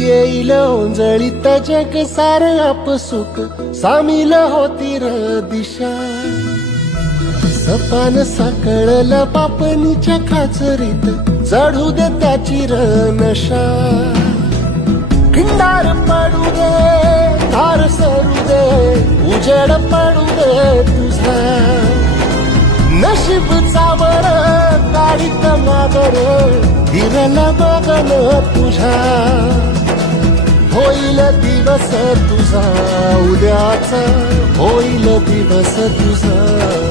येईल ओंजळीत जग सार आपसुक सामील होती र दिशा सपान साकळलं पापणीच्या खाचरीत चढू दे त्याची र नशा खिंडार पडू दे धार सरू दे उजेड पडू दे तुझा नशीब चावर गाडीत मागर हिरल बघन तुझा होईल दिवस तुझा उद्याचा होईल दिवस तुझा